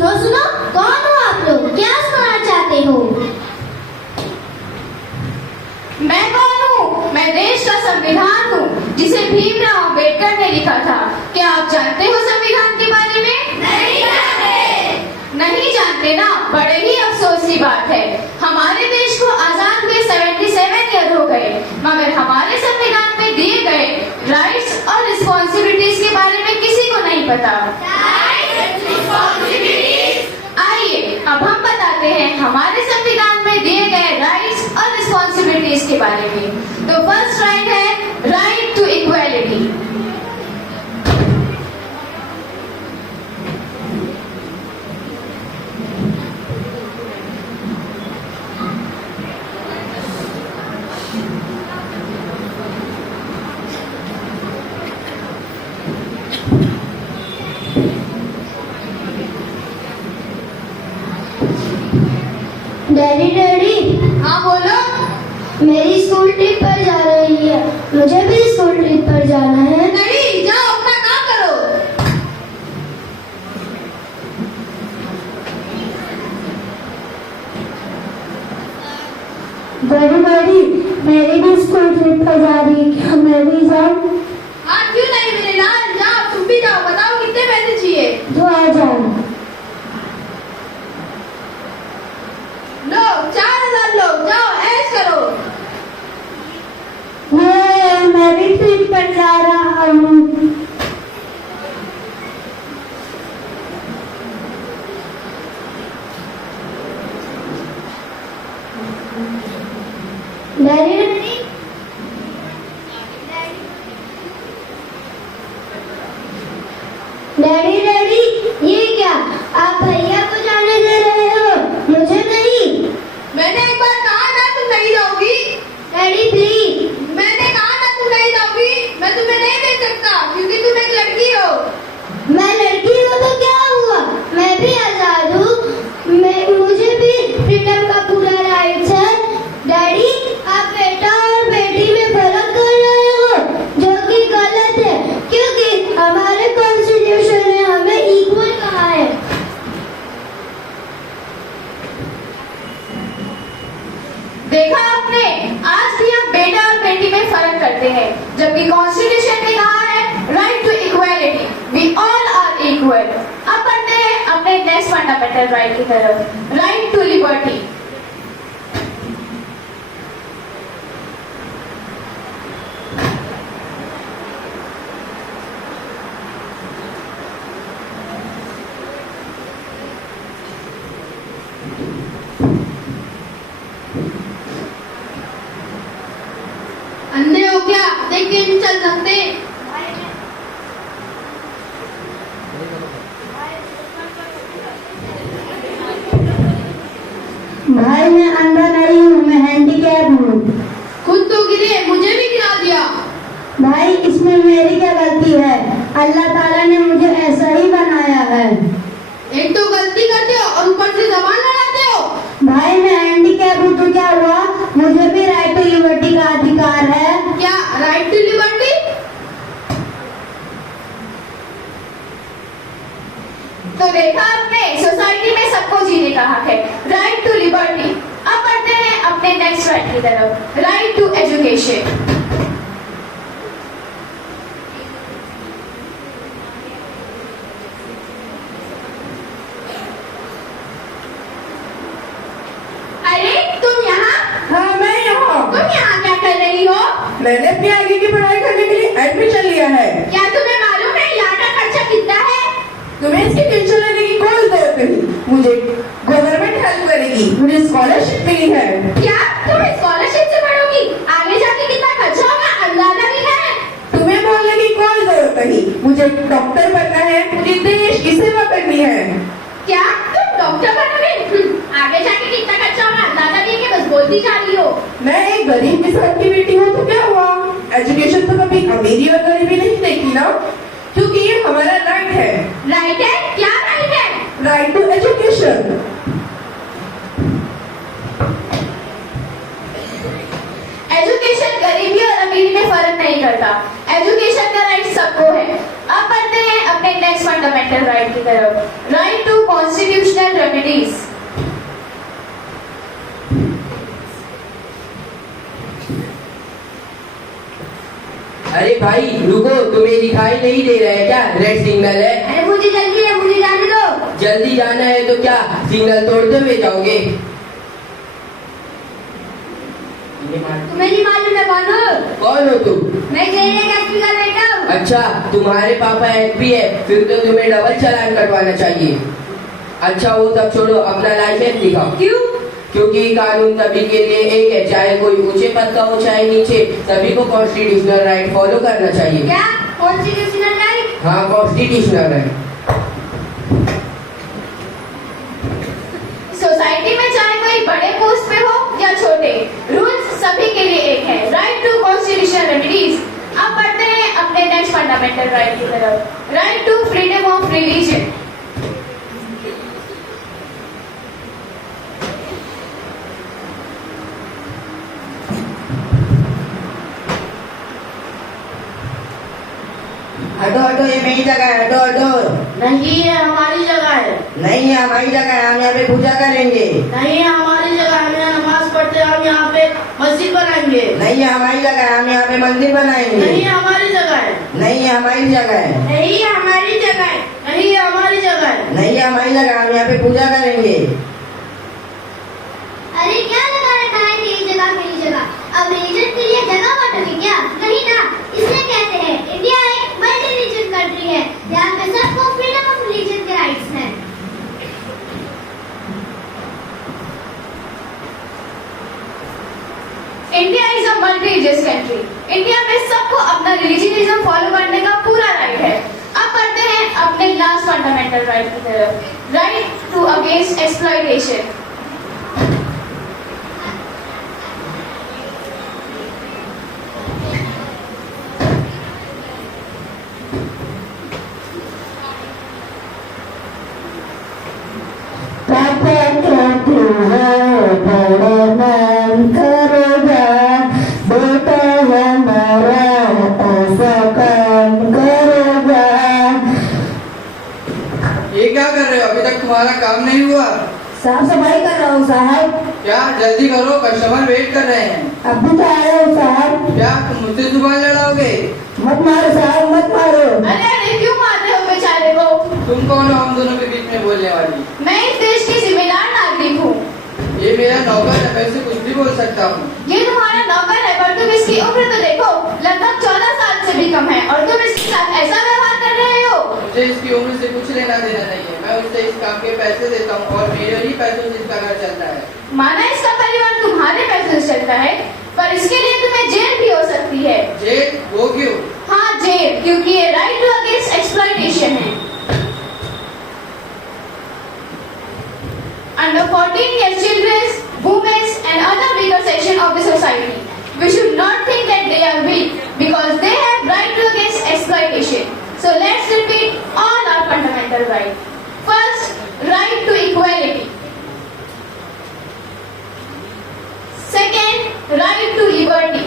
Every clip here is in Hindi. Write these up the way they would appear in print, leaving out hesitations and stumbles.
सुनो सुनो, कौन हो आप लोग? क्या सुनना चाहते हो? मैं कौन हूँ? मैं देश का संविधान हूँ, जिसे भीमराव अम्बेडकर ने लिखा था। क्या आप जानते हो संविधान के बारे में? नहीं जानते। नहीं जानते ना? बड़े ही अफसोस की बात है। हमारे देश को आजाद हुए 77 ईयर हो गए, मगर हमारे संविधान में दिए गए राइट्स और रिस्पॉन्सिबिलिटीज के बारे में किसी को नहीं पता। आइए अब हम बताते हैं हमारे संविधान में दिए गए राइट्स और रिस्पॉन्सिबिलिटीज के बारे में। तो फर्स्ट राइट है right to equality. Daddy daddy, हाँ बोलो। मेरी स्कूल ट्रिप पर जा रही है, मुझे भी स्कूल ट्रिप पर जाना है। नहीं, जाओ अपना काम करो। डैडी डैडी, मेरी भी स्कूल ट्रिप पर जा रही है, क्या मैं भी जाऊँ? हाँ क्यों नहीं मेरे लाल, जाओ तुम भी जाओ। बताओ कितने पैसे चाहिए? जो आ जाए। लो 4000 लो, जाओ ऐश करो। मैं भी ट्रिप पर जा रहा हूँ। डैडी डैडी, डैडी डैडी, ये क्या? आप भैया को जाने दे रहे हो, मुझे नहीं। मैंने एक बार कहा ना तुम नहीं जाओगी। Daddy please. मैंने कहा ना तुम नहीं जाओगी। मैं तुम्हें नहीं भेज सकता क्योंकि तुम एक लड़की हो। मैं लड़की हूँ तो क्या हुआ? मैं भी आजाद हूँ, मुझे भी फ्रीडम का पूरा राइट है। डैडी, आप बेटा और बेटी में फर्क कर रहे हो, जो कि गलत है, क्योंकि हमारे कॉन्स्टिट्यूशन ने हमें इक्वल कहा है। देखा आपने, आज भी हम बेटा और बेटी में फर्क करते हैं, जबकि कॉन्स्टिट्यूशन ने कहा है right to equality, we all are equal. अब बढ़ते हैं अपने नेक्स्ट फंडामेंटल राइट की तरफ, राइट टू लिबर्टी। अंधे हो क्या? देख के नहीं चल सकते? भाई मैं अंधा नहीं हूँ, मैं हैंडीकैप हूँ। खुद तो गिरे, मुझे भी गिरा दिया। भाई इसमें मेरी क्या गलती है? अल्लाह ताला ने मुझे ऐसा ही बनाया है। एक तो गलती करते हो और ऊपर से जबान लड़ाते हो। भाई मैं हैंडीकैप हूँ तो क्या हुआ? मुझे भी राइट टू लिबर्टी का अधिकार है। क्या राइट टू लिबर्टी? तो देखा आपने, सोसाइटी में सबको जीने का हक है, राइट टू लिबर्टी। अब बढ़ते हैं अपने नेक्स्ट राइट की तरफ, राइट टू एजुकेशन। अरे तुम यहाँ? हाँ मैं यहाँ। तुम यहाँ क्या कर रही हो? मैंने अपनी आगे की पढ़ाई करने के लिए एडमिशन लिया है। क्या तुम्हें मालूम है यहाँ का खर्चा कितना है? तुम्हें इसकी टेंशन लेने की कोई जरूरत नहीं, मुझे गवर्नमेंट हेल्प करेगी, मुझे स्कॉलरशिप मिली है। क्या तुम स्कॉलरशिप से पढ़ोगी? आगे जाके कितना खर्चा होगा अंदाजा भी है? तुम्हें बोलने की कोई जरूरत नहीं, मुझे डॉक्टर बनना है, मुझे देश की सेवा करनी है। क्या तुम डॉक्टर बनोगे? आगे जाके कितना खर्चा होगा अंदाजा भी है कि बस बोलती जा रही हो? मैं एक गरीब किसान की बेटी हूँ तो क्या हुआ? एजुकेशन तो कभी अमीरी और गरीबी नहीं देखी ना, क्योंकि ये हमारा राइट है। राइट है? क्या राइट है? Right to education. एजुकेशन गरीबी और अमीरी में फर्क नहीं करता। एजुकेशन का राइट सबको है। अब बढ़ते हैं अपने नेक्स्ट फंडामेंटल राइट की तरफ, राइट टू कॉन्स्टिट्यूशनल रेमेडीज। अरे भाई रुको, तुम्हें दिखाई नहीं दे रहा है क्या? रेड सिग्नल है। अरे मुझे जल्दी है, मुझे जाने दो। जल्दी जाना है तो क्या सिग्नल तोड़ते हुए जाओगे? तुम्हें नहीं मालूम है कौन हो? कौन हो तुम? मैं जेरे एसपी का बेटा हूँ। अच्छा, तुम्हारे पापा एसपी है, फिर तो तुम्हें डबल चालान कटवाना चाहिए। अच्छा वो सब छोड़ो, अपना लाइसेंस दिखाओ। क्यों? क्योंकि कानून सभी के लिए एक है, चाहे कोई ऊंचे पद का हो चाहे नीचे, सभी को कॉन्स्टिट्यूशनल राइट फॉलो करना चाहिए। क्या कॉन्स्टिट्यूशनल राइट? हाँ, कॉन्स्टिट्यूशनल राइट। सोसाइटी में चाहे कोई बड़े पोस्ट पे हो या छोटे, रूल्स सभी के लिए एक है, राइट टू कॉन्स्टिट्यूशनल रेमेडीज। अब बढ़ते हैं अपने नेक्स्ट फंडामेंटल राइट की तरफ, right to freedom of religion. हटो हटो, ये मेरी जगह है, हटो हटो। नहीं ये हमारी जगह है। नहीं है हमारी जगह है, हम यहाँ पे पूजा करेंगे। नहीं है हमारी जगह, हम यहाँ नमाज पढ़ते हैं, हम यहाँ पे मस्जिद बनाएंगे। नहीं है हमारी जगह है, हम यहाँ पे मंदिर बनाएंगे। नहीं है हमारी जगह है। नहीं है हमारी जगह है। नहीं है हमारी जगह है। नहीं है हमारी जगह है। नहीं है हमारी जगह, हम यहाँ पे पूजा करेंगे। अरे क्या लगा रखा है तेरी जगह मेरी जगह? अब रिलीजन के लिए जगह बांटोगे क्या? नहीं ना, इसलिए कहते हैं इंडिया एक मल्टी रिलीजन कंट्री है, यहाँ पे सबको फ्रीडम ऑफ रिलीजन के राइट्स हैं। India is a multi religious country. India में सबको अपना रिलीजनिज्म फॉलो करने का पूरा राइट है। अब बढ़ते हैं अपने लास्ट फंडामेंटल राइट की तरफ, राइट टू अगेंस्ट एक्सप्लॉइटेशन। ये क्या कर रहे हो? अभी तक तुम्हारा काम नहीं हुआ? साफ सफाई कर रहा हूँ साहब। क्या जल्दी करो, कस्टमर वेट कर रहे हैं। अब भी तो आया हूँ साहब। क्या तुम मुझसे जुबान लड़ाओगे? मत मारो साहब, मत मारो। अरे अरे क्यों मार रहे हो बेचारे को? तुम कौन हो हम दोनों के बीच में बोलने वाली? मैं इस देश की जिम्मेदार नागरिक हूँ। ये मेरा नौकर है, मैं इससे कुछ भी बोल सकता हूँ। ये तुम्हारा नौकर है, पर तुम इसकी उम्र तो देखो, लगभग 14 साल से भी कम है, और तुम इसके साथ ऐसा व्यवहार कर रहे हो। मुझे इसकी उम्र से कुछ लेना देना नहीं है। मैं उससे इस काम के पैसे देता हूँ और मेरे ही पैसों से इसका घर चलता है। माना इसका परिवार तुम्हारे पैसों से चलता है, पर इसके लिए तुम्हें जेल भी हो सकती है। जेल? वो क्यों? हाँ जेल, क्योंकि ये राइट टू अगेंस्ट एक्सप्लॉइटेशन है। Under 14 years children, women and other weaker section of the society, we should not think that they are weak because they have right to against exploitation. So let's repeat all our fundamental rights. First, right to equality. Second, right to liberty.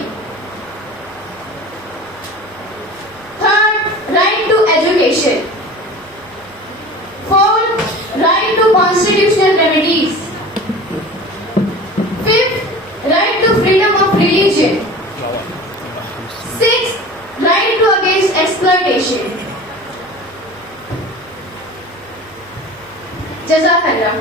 Third, right to education. Fourth, right to constitutional remedies. Fifth, right to freedom of religion. Sixth, right to against exploitation. Jazakallah.